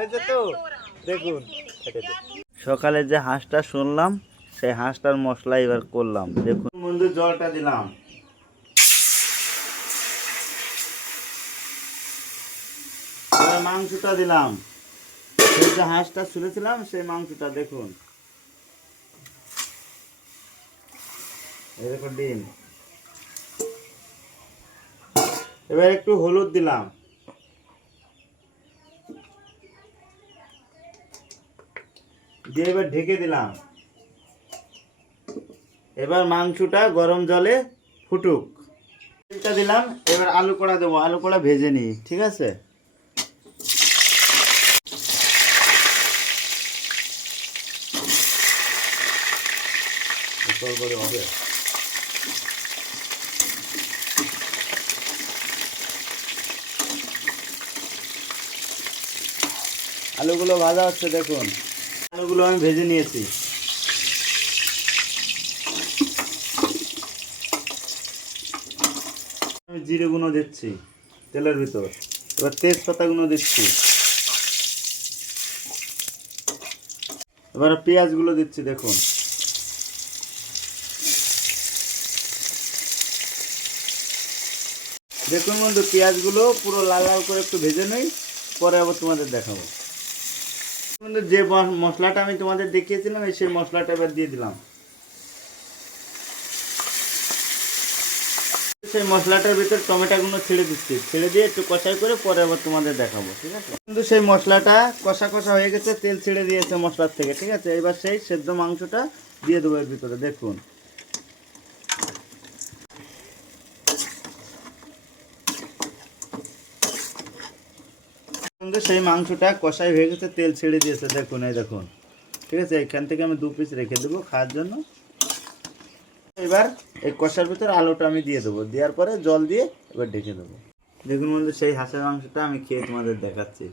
হয়েছে তো দেখুন। সকালে যে হাঁসটা শুনলাম সেই হাঁসটার মশলা এবার করলাম। দেখুন বন্ধু, জলটা দিলাম, এবার মাংসটা দিলাম, সেই যে হাঁসটা ছুলেছিলাম সেই মাংসটা দেখুন, এরকম ডিম। এবার একটু হলুদ দিলাম, দিয়ে এবার ঢেকে দিলাম। এবার মাংসটা গরম জলে ফুটুক। তেলটা দিলাম, এবার আলু কড়া দেবো, আলু কড়া ভেজে নিই, ঠিক আছে। করে হবে, আলুগুলো ভাজা হচ্ছে দেখুন, আলুগুলো আমি ভেজে নিয়েছি। আমি জিরে গুঁড়ো দিচ্ছি তেলের ভিতর, এবার তেজপাতা গুঁড়ো দিচ্ছি, এবার পেঁয়াজগুলো দিচ্ছি দেখুন। দেখুন বন্ধু, পেঁয়াজগুলো পুরো লাল লাল করে একটু ভেজে নেই, পরে আবার তোমাদের দেখাবো। বন্ধু, যে মশলাটা আমি তোমাদের দেখিয়েছিলাম সেই মশলাটা এবার দিয়ে দিলাম। সেই মশলাটার ভিতর টমেটোগুলো ছেড়ে দিচ্ছি, ছেড়ে দিয়ে একটু কষাই করে পরে আবার তোমাদের দেখাবো, ঠিক আছে। কিন্তু সেই মশলাটা কষা কষা হয়ে গেছে, তেল ছেড়ে দিয়েছে মশলার থেকে, ঠিক আছে। এবার সেই সেদ্ধ মাংসটা দিয়ে দেবো এর ভিতরে দেখুন। সেই মাংসটা কষাই হয়ে গেছে, তেল ছেড়ে দিয়েছে দেখুন, এই দেখুন, ঠিক আছে। এখান থেকে আমি 2 পিস রেখে দেবো খাওয়ার জন্য। এবার এই কষার ভিতরে আলুটা আমি দিয়ে দেবো, দেওয়ার পরে জল দিয়ে এবার ঢেকে দেবো। দেখুন বন্ধু, সেই হাঁসের মাংসটা আমি খেয়ে তোমাদের দেখাচ্ছি।